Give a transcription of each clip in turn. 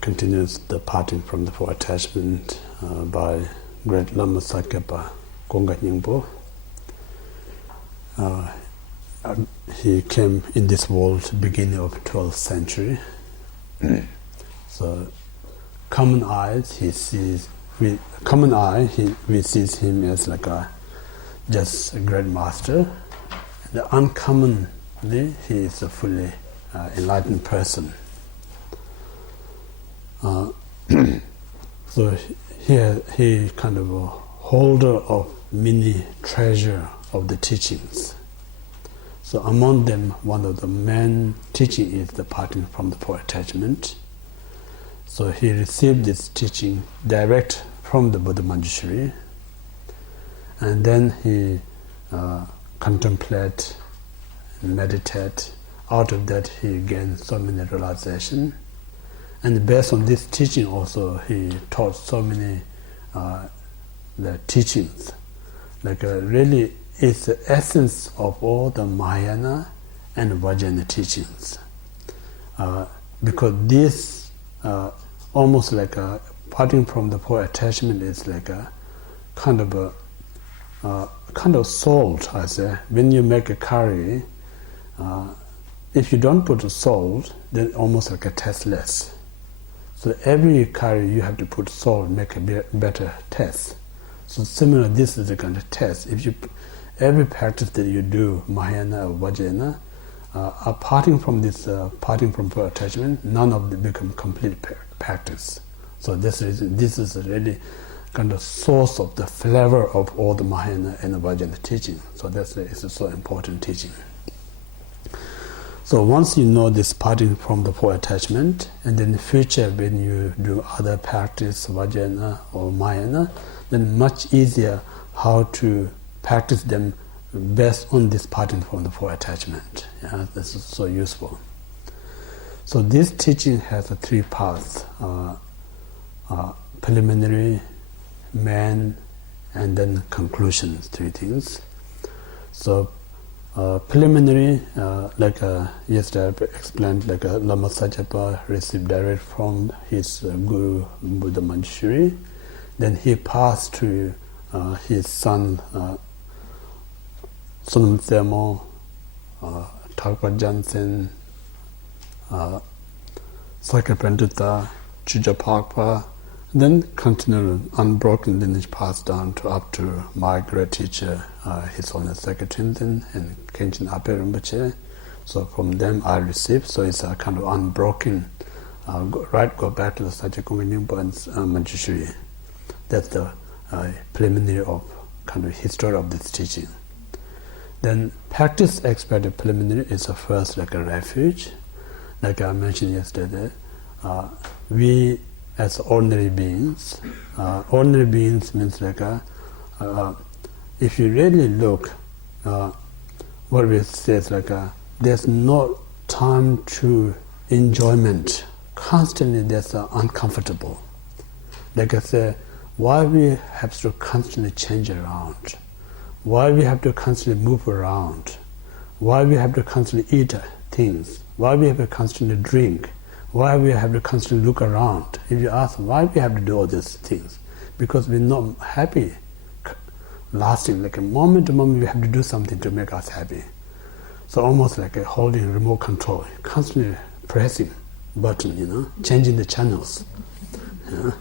continues the parting from the four attachment by great Lama Sakapa Kunga Nyingpo. He came in this world beginning of 12th century. So common eyes, we sees him as like just a great master. The uncommonly, he is a fully enlightened person. So he kind of a holder of many treasure of the teachings. So among them, one of the main teaching is the parting from the four attachment. So he received this teaching direct from the Buddha Manjushri, and then he contemplate and meditate. Out of that, he gained so many realization, and based on this teaching, also he taught so many the teachings. Like really, it's the essence of all the Mahayana and Vajrayana teachings, because this almost like a parting from the four attachment is like a kind of salt. I say when you make a curry, if you don't put salt, then almost like a tasteless. So every curry you have to put salt, make a better taste. So similar, this is the kind of test. If you every practice that you do, Mahayana or Vajrayana, parting from this parting from four attachment, none of them become complete practice. So this is really kind of source of the flavor of all the Mahayana and the Vajrayana teaching. So that's it's a so important teaching. So once you know this parting from the four attachment, and then in the future when you do other practice, Vajrayana or Mahayana, then much easier how to practice them based on this parting from the four attachment. Yeah, this is so useful. So this teaching has three parts: preliminary, main, and then conclusions. Three things. So preliminary, like yesterday I explained, like Lama Sajjapa received direct from his Guru Buddha Manjushri. Then he passed to his son Sunam Tsemo, Tharpa Jansen, Sakapendutta, Chujapakpa, then continued unbroken lineage passed down to up to my great teacher, His Holiness Sakachinten and Khenchen Ape Rinpoche. So from them I received. So it's a kind of unbroken. Go back to the Sajja Kunga Nyingpo and Manjushri. That's the preliminary of kind of history of this teaching. Then practice expert preliminary is the first like a refuge. Like I mentioned yesterday, we as ordinary beings means like if you really look, what we say is like there's no time to enjoyment. Constantly there's uncomfortable. Like I say, why we have to constantly change around? Why we have to constantly move around? Why we have to constantly eat things? Why we have to constantly drink? Why we have to constantly look around? If you ask why we have to do all these things, because we're not happy, lasting. Like a moment to moment, we have to do something to make us happy. So almost like holding remote control, constantly pressing button, changing the channels. Yeah.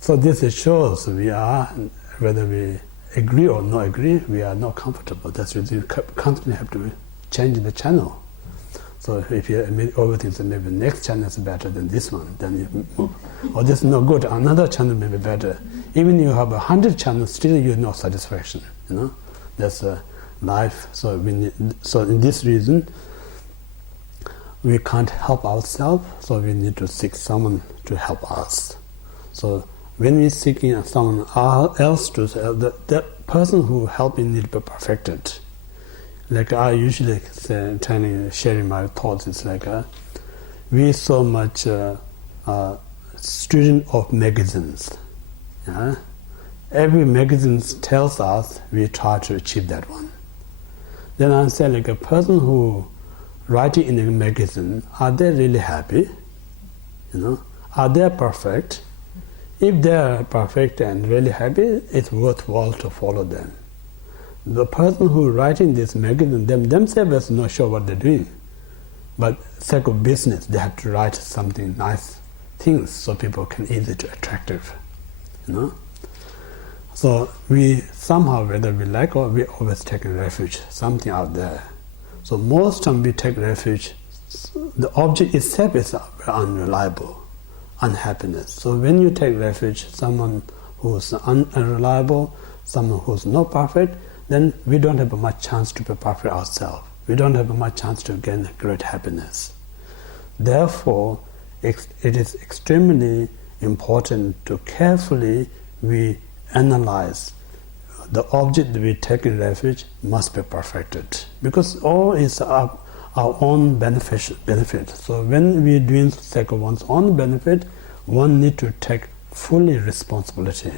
So this shows we are, whether we agree or not agree, we are not comfortable. That's why you constantly have to change the channel. So if you overthink, so maybe the next channel is better than this one, then you move. Or this is not good, another channel may be better. Even you have 100 channels, still you have no satisfaction. That's life. So in this reason, we can't help ourselves. So we need to seek someone to help us. So when we're seeking someone else to help, the person who helping need to be perfected. Like I usually say, sharing my thoughts, it's like we so much student of magazines. Yeah? Every magazine tells us we try to achieve that one. Then I say like a person who writing in a magazine, are they really happy? Are they perfect? If they are perfect and really happy, it's worthwhile to follow them. The person who writing this magazine, themselves are not sure what they're doing. But sake of business, they have to write something nice things so people can easily to attractive. So we somehow, whether we like or we always take a refuge, something out there. So most time we take refuge, the object itself is unreliable, unhappiness. So when you take refuge, someone who's unreliable, someone who's not perfect, then we don't have much chance to be perfect ourselves. We don't have much chance to gain great happiness. Therefore, it is extremely important to carefully we analyze the object that we take in refuge must be perfected, because all is our own benefit. So when we are doing sake of one's own benefit, one need to take fully responsibility.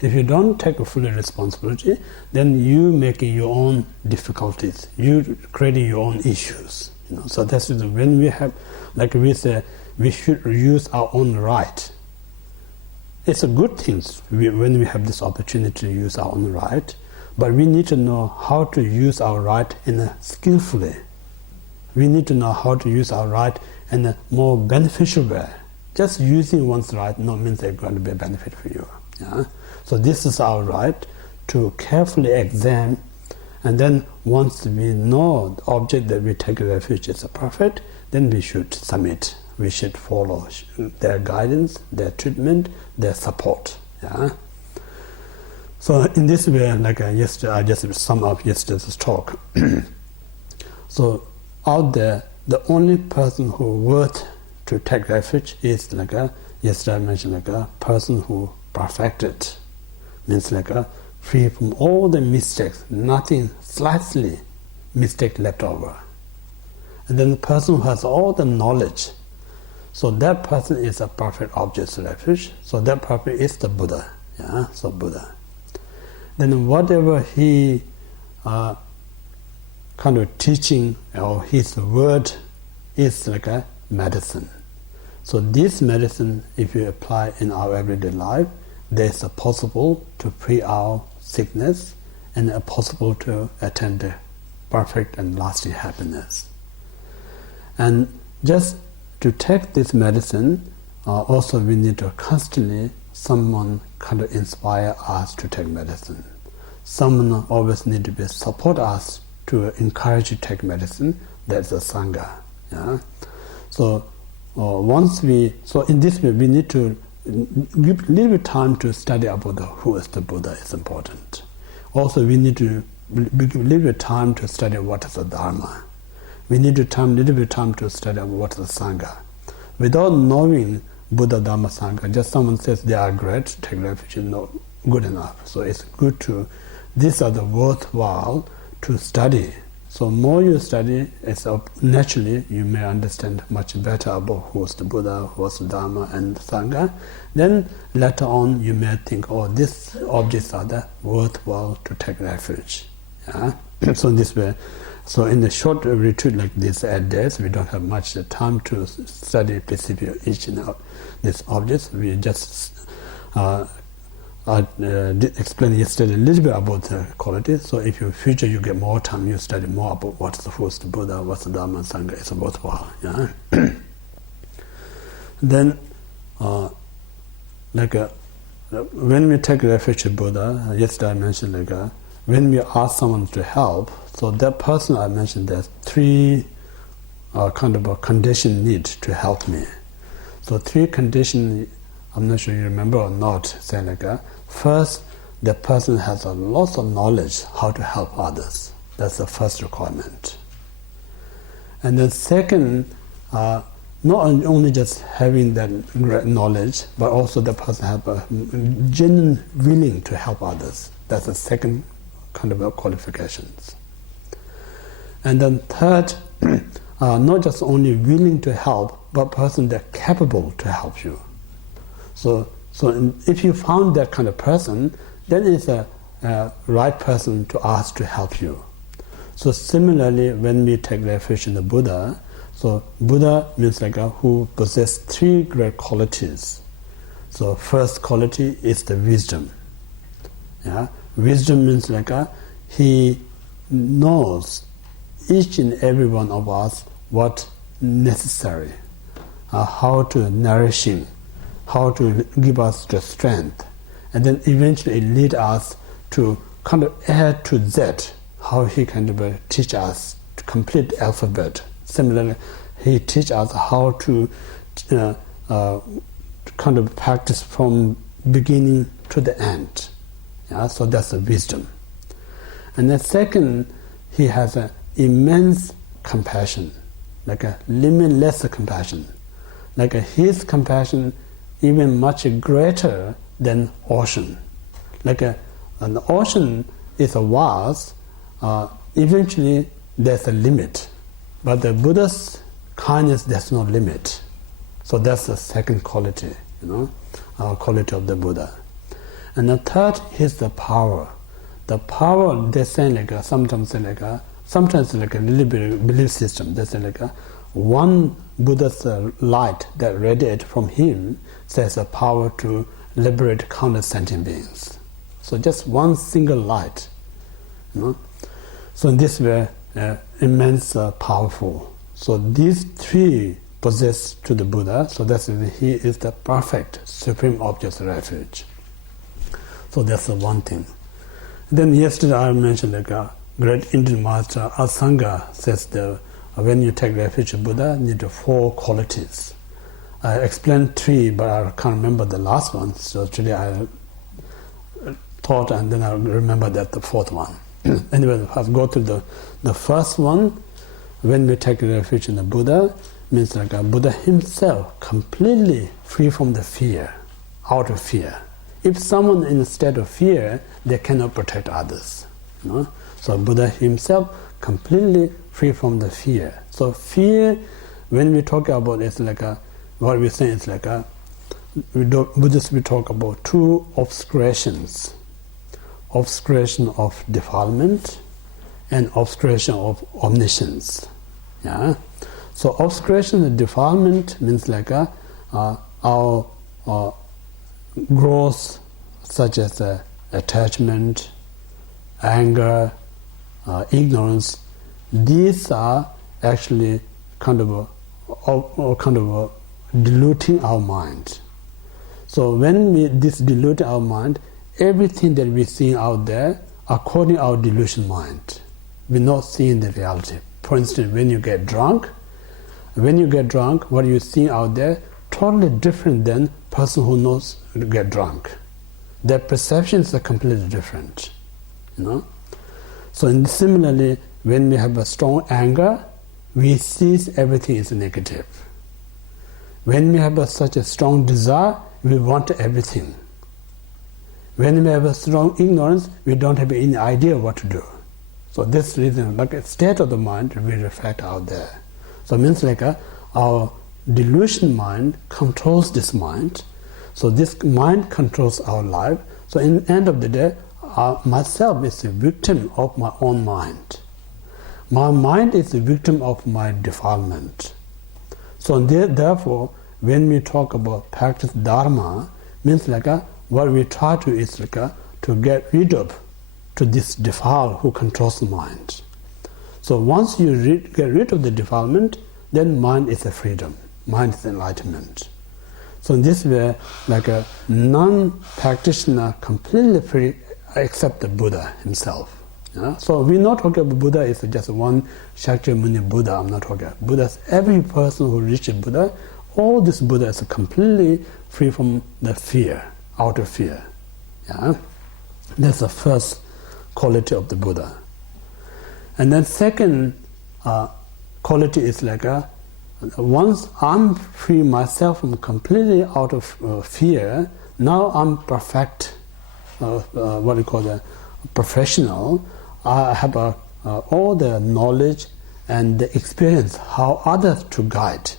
If you don't take a fully responsibility, then you making your own difficulties, you creating your own issues. So that's when we have, like we say, we should use our own right. It's a good thing when we have this opportunity to use our own right, but we need to know how to use our right skillfully. We need to know how to use our right in a more beneficial way. Just using one's right means it's going to be a benefit for you. So this is our right to carefully examine, and then once we know the object that we take refuge is perfect, then we should submit. We should follow their guidance, their treatment, their support. So in this way, like yesterday, I just sum up yesterday's talk. So out there, the only person who worth to take refuge is yesterday I mentioned a person who perfected, means free from all the mistakes, nothing slightly mistake left over. And then the person who has all the knowledge, so that person is a perfect object of refuge. So that person is the Buddha. So Buddha. Then whatever he kind of teaching or his word is like a medicine. So this medicine, if you apply in our everyday life, there's a possible to free our sickness and a possible to attain the perfect and lasting happiness. And just to take this medicine, also we need to constantly, someone kind of inspire us to take medicine. Someone always need to support us to encourage you to take medicine. That's a Sangha. So so in this way we need to give a little bit time to study about who is the Buddha is important. Also we need to give a little bit time to study what is the Dharma. We need to little bit time to study what is the Sangha. Without knowing Buddha, Dharma, Sangha, just someone says they are great, take refuge is not good enough. So it's good to, these are the worthwhile to study. So more you study, it's naturally you may understand much better about who's the Buddha, who's the Dharma and Sangha. Then later on you may think, these objects are the worthwhile to take refuge. So in this way, so in the short retreat like this 8 days, we don't have much time to study specific each and these objects. We just explained yesterday a little bit about the qualities. So if in future you get more time, you study more about who's the Buddha, what's the Dharma and Sangha. It's worthwhile. Then, when we take refuge in Buddha, yesterday I mentioned when we ask someone to help, so that person I mentioned there's 3 kind of a condition need to help me. So 3 conditions, I'm not sure you remember or not, say first, the person has a lot of knowledge how to help others. That's the first requirement. And then second, not only just having that great knowledge, but also the person have a genuine willing to help others. That's the second kind of qualifications. And then third, not just only willing to help, but person that's capable to help you. So if you found that kind of person, then it's a right person to ask to help you. So similarly, when we take refuge in the Buddha, so Buddha means like who possess three great qualities. So first quality is the wisdom. Yeah, wisdom means like he knows each and every one of us what necessary, how to nourishing, how to give us the strength, and then eventually lead us to kind of add to that, how he can teach us to complete alphabet. Similarly, he teach us how to kind of practice from beginning to the end. Yeah, so that's the wisdom. And then second, he has an immense compassion, like a limitless compassion. Like his compassion even much greater than ocean. Like an ocean is a vast, eventually there's a limit. But the Buddha's kindness, there's no limit. So that's the second quality, quality of the Buddha. And the third is the power. The power, they say sometimes like a little bit of belief system. They say one Buddha's light that radiates from him says the power to liberate countless sentient beings. So just one single light, So in this way, immense powerful. So these three possess to the Buddha. So that's he is the perfect supreme object of refuge. So that's the one thing. Then yesterday I mentioned a great Indian master Asanga says when you take refuge in Buddha, you need 4 qualities. I explained 3, but I can't remember the last one. So today I thought, and then I remember that the 4th one. Anyway, I'll go to the first one. When we take refuge in the Buddha, means like a Buddha himself completely free from the fear, out of fear. If someone in a state of fear, they cannot protect others. So Buddha himself completely free from the fear. So fear, when we talk about it's like what we say is like Buddhists we talk about 2 obscurations. Obscuration of defilement and obscuration of omniscience. Yeah. So obscuration of defilement means like our growth, such as attachment, anger, ignorance. These are actually kind of diluting our mind. So when this dilute our mind, everything that we see out there, according to our delusion mind, we're not seeing the reality. For instance, when you get drunk, what you see out there totally different than person who knows to get drunk. Their perceptions are completely different. So similarly, when we have a strong anger, we see everything is negative. When we have such a strong desire, we want everything. When we have a strong ignorance, we don't have any idea what to do. So this reason, like a state of the mind, we reflect out there. So it means like our delusion mind controls this mind. So this mind controls our life. So in the end of the day, myself is a victim of my own mind. My mind is a victim of my defilement. So therefore, when we talk about practice dharma, means like what we try to is like to get rid of to this defile who controls the mind. So once you get rid of the defilement, then mind is a freedom, mind is enlightenment. So in this way, like a non-practitioner completely free except the Buddha himself. So we're not talking about Buddha is just one Shakyamuni Buddha. I'm not talking about Buddha. Every person who reaches Buddha, all this Buddha is completely free from the fear, out of fear. That's the first quality of the Buddha. And then second quality is like once I'm free myself from completely out of fear, now I'm perfect, what you call the professional. I have all the knowledge and the experience how others to guide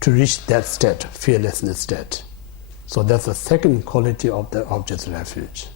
to reach that state, fearlessness state. So that's the second quality of the object refuge.